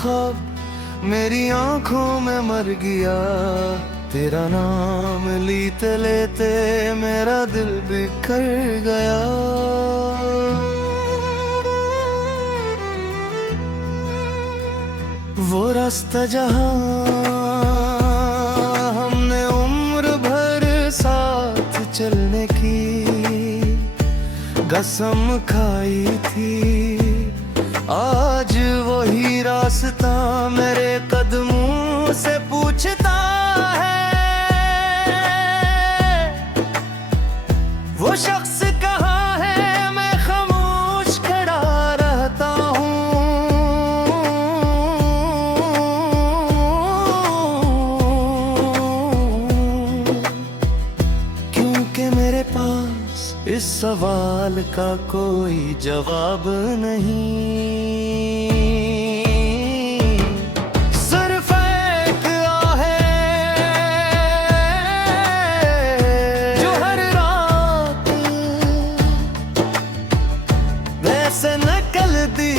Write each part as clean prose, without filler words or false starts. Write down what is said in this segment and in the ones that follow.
ख्वाब मेरी आंखों में मर गया। तेरा नाम लेते लेते मेरा दिल बिखर गया। वो रास्ता जहां हमने उम्र भर साथ चलने की कसम खाई थी, आज वही रास्ता मेरे कदमों से पूछता है। वो शख्स कहाँ है, मैं खामोश खड़ा रहता हूँ, क्योंकि मेरे पास इस सवाल का कोई जवाब नहीं। सिर्फ एक आहे जो हर रात वैसे निकलती।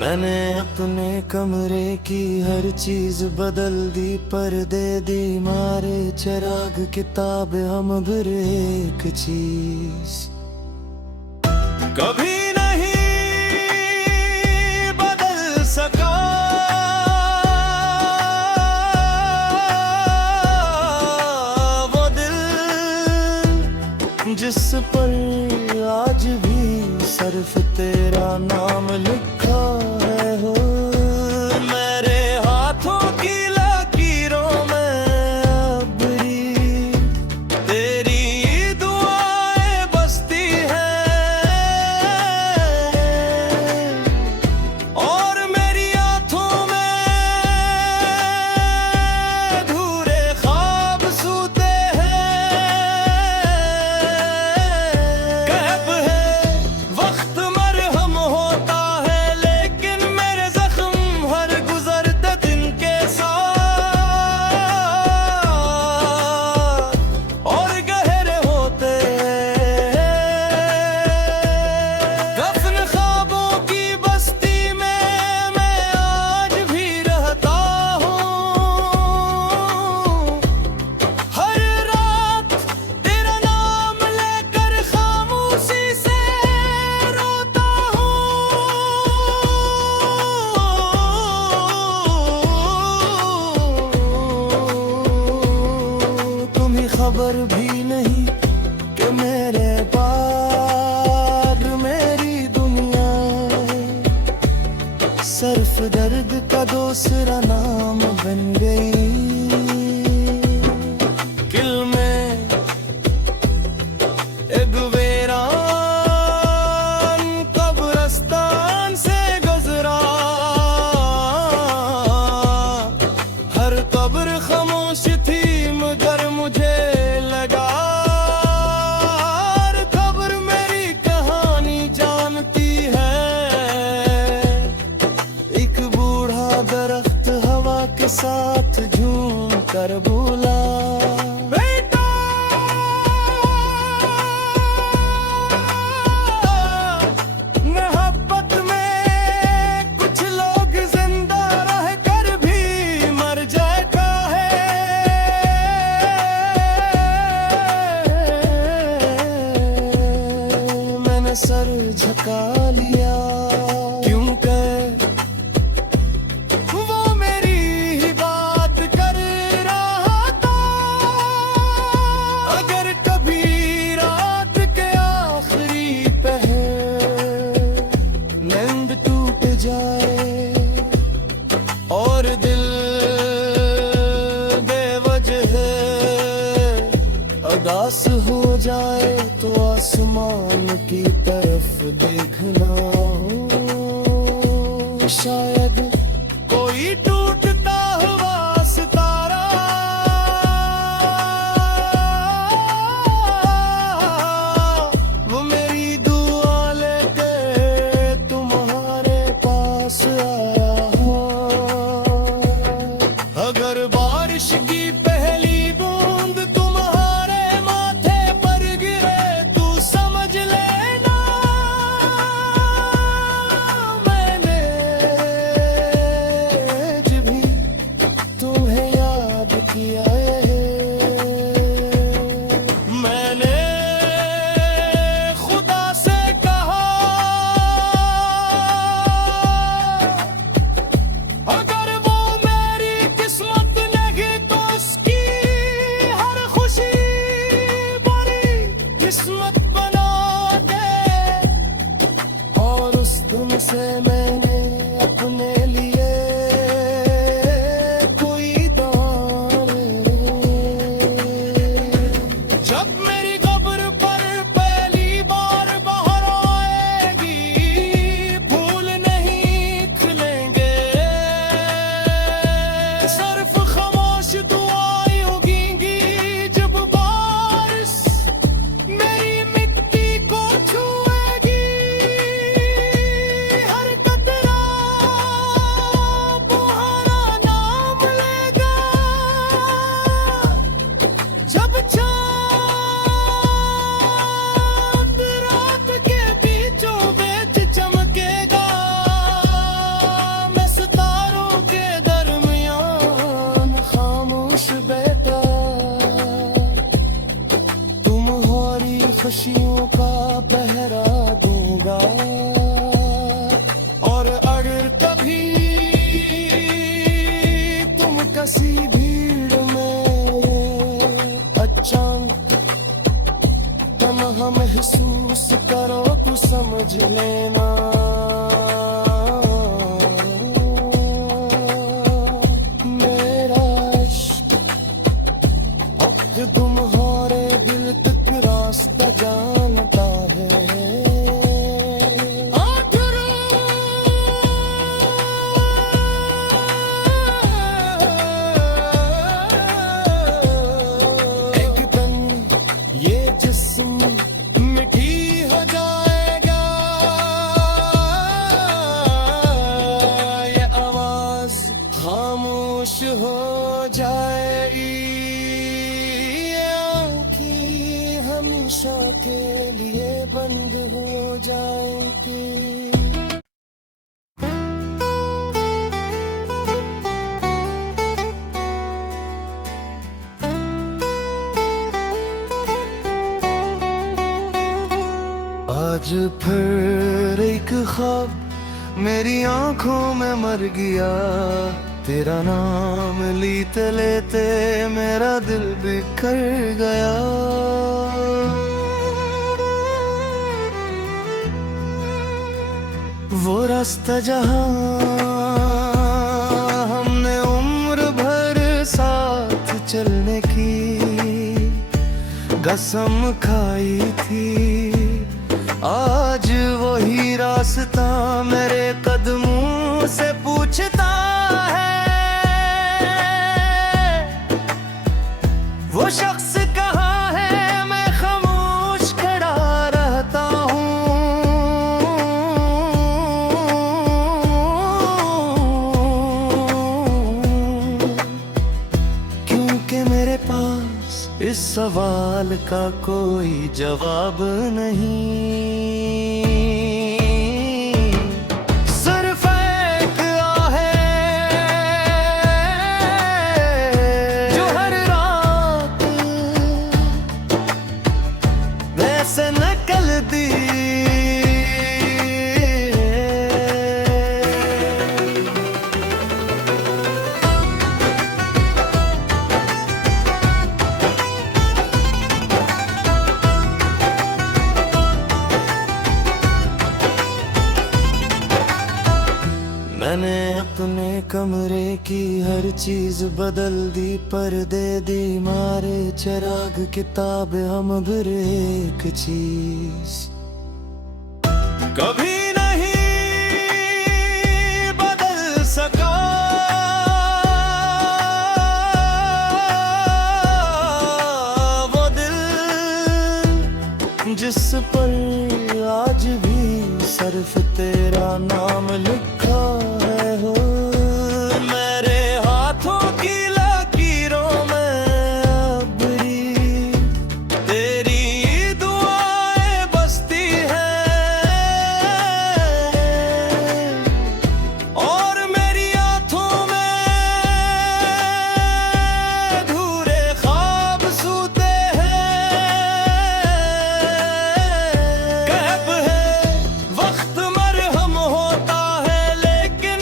मैंने अपने कमरे की हर चीज बदल दी, पर्दे दीवार चिराग किताब हम फिर एक चीज कभी नहीं बदल सका। वो दिल जिस पर आज भी सिर्फ तेरा नाम लिखा है हो, मेरे हाथों की लकीरों में अब भी तेरी दुआएं बसती हैं, और मेरी आंखों में अधूरे ख्वाब सूते हैं। कहब है वक्त मरहम होता है, लेकिन मेरे जख्म हर गुजरते दिन के साथ और गहरे होते हैं। दफन ख्वाबों की बस्ती में मैं आज भी रहता हूँ, हर रात तेरा नाम लेकर खामोशी से रोता हूँ। तुम्हें खबर भी नहीं कि मेरे बाद मेरी दुनिया सिर्फ दर्द का दूसरा नाम बन गई। दिल में एक वीरान कब्रिस्तान से गुजरा, हर कब्र खामोश थी मगर मुझे लगा हर कब्र मेरी कहानी जानती है। एक बूढ़ा दरख्त हवा के साथ झूम कर बोला, बेटा मोहब्बत में कुछ लोग जिंदा रह कर भी मर जाता है। मैंने सर झुका लिया, क्योंकि वो मेरी ही बात कर रहा था। अगर कभी रात के आखिरी पहर नींद टूट जाए और दिल बेवजह उदास हो जाए, तो आसमान की तरफ देखना, शायद कोई टूटता हुआ सितारा वो मेरी दुआ लेके तुमसे मैंने अपने लिए कोई दान। जब मेरी कब्र पर पहली बार बाहर आएगी, फूल नहीं खिलेंगे, सिर्फ खामोश दुआएं उगेंगी। जब बारिश मेरी मिट्टी को छुएगी, हर कतरा तुम्हारा नाम लेगा। जब चांद रात के बीचों बीच चमकेगा, मैं सितारों के दरमियान खामोश बैठा तुम्हारी खुशियों का पहरा दूंगा। और अगर कभी तुम किसी भीड़ में अचानक तन्हा महसूस करो तो समझ लेना, मेरा इश्क अब तुम्हारे दिल तक रास्ता जानता है। एक दिन ये जिस्म मिठी हो जाएगा, ये आवाज खामोश हो जाएगी, ये आँखें हमेशा के लिए बंद हो जाएंगी। आज फिर एक ख्वाब मेरी आंखों में मर गया, तेरा नाम लेते लेते मेरा दिल बिखर गया। वो रास्ता जहां हमने उम्र भर साथ चलने की कसम खाई थी, आज वही रास्ता मेरे कदमों से पूछता है। वो शख्स कहाँ है, मैं खामोश खड़ा रहता हूँ, क्योंकि मेरे पास इस सवाल का कोई जवाब नहीं। सिर्फ एक आहे जो हर रात वैसे निकलती, मैंने अपने कमरे की हर चीज बदल दी, पर्दे दीवारे चिराग किताब हम फिर एक चीज कभी नहीं बदल सका। वो दिल जिस पर आज भी सिर्फ तेरा नाम लिखा है, हो मेरे हाथों की लकीरों में अब भी तेरी दुआएं बसती हैं, और मेरी आंखों में अधूरे ख्वाब सोते हैं। कहब है वक्त मरहम होता है, लेकिन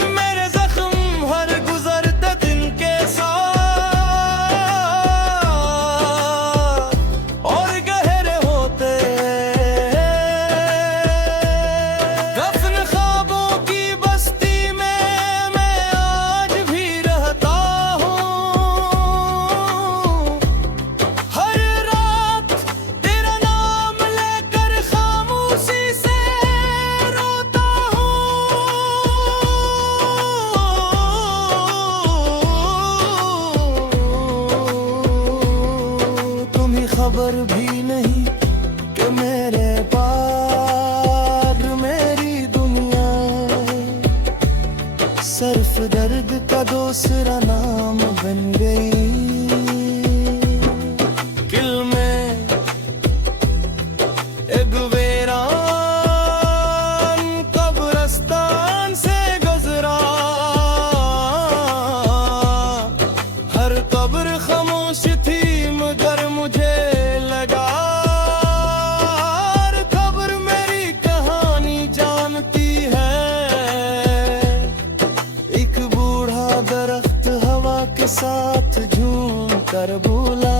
साथ झूम कर बोला,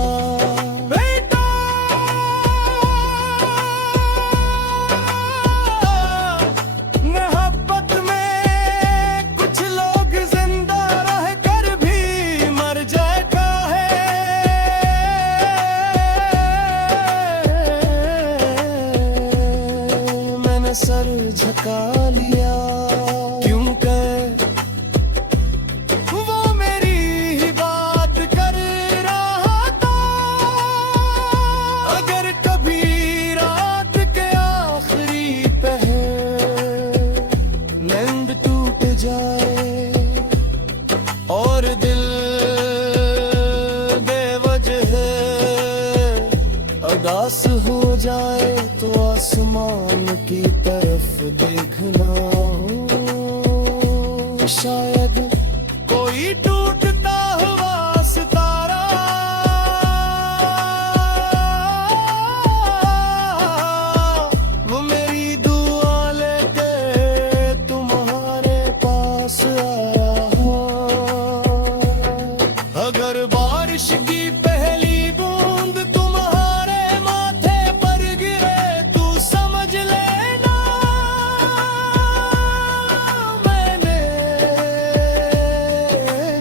बेटा मोहब्बत में कुछ लोग जिंदा रह कर भी मर जाता है। मैंने सर झुका लिया, और दिल बेवजह उदास हो जाए तो आसमान की तरफ देखना, शायद कोई टूटता हुआ सितारा वो मेरी दुआ लेके तुम्हारे पास आया। अगर बारिश की पहली बूंद तुम्हारे माथे पर गिरे तू समझ लेना मैंने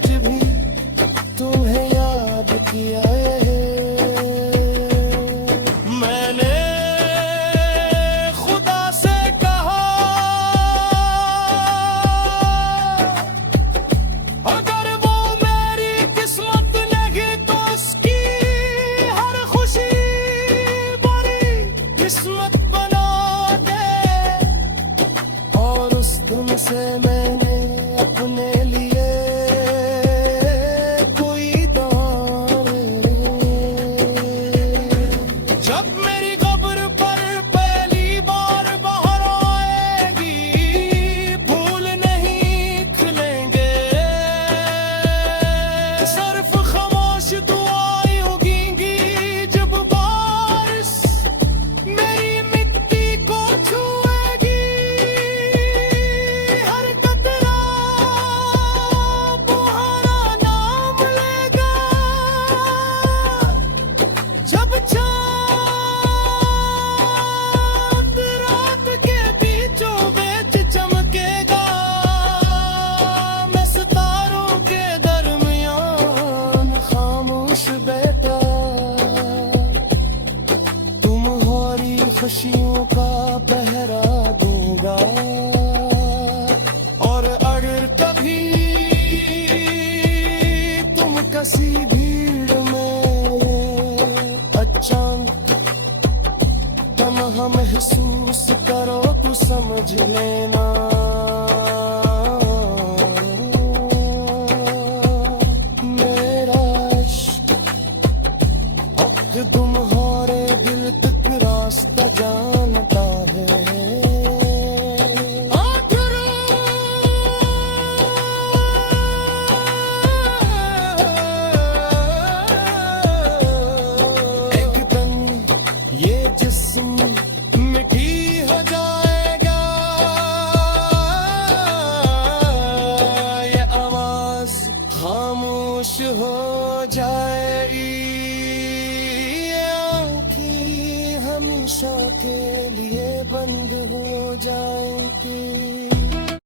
जब भी तुम्हें याद किया है। मैंने खुदा से कहा अगर वो मेरी किस्मत नहीं तो उसकी हर खुशी बड़ी किस्मत बना दे। और उस दिन से मैंने अपने लिए कोई दान, जब मेरी कब्र पर पहली बार बाहर आएगी फूल नहीं खिलेंगे, सिर्फ खामोश दुआएं उगेंगी जब बारिश मेरी मिट्टी को छुएगी। हर कतरा तुम्हारा नाम लेगा, जब चांद रात के बीचों बीच चमकेगा, मैं सितारों के दरमियान खामोश बैठा तुम्हारी खुशियों का पहरा दूंगा। और अगर कभी तुम किसी भीड़ में अचानक तन्हा महसूस करो तो समझ लेना मेरा इश्क अब तुम्हारे दिल तक रास्ता जानता है। एक दिन ये जिस्म मिट्टी हो जाएगा, ये आवाज खामोश हो जाएगी, ये आँखें हमेशा के लिए बंद हो जाए।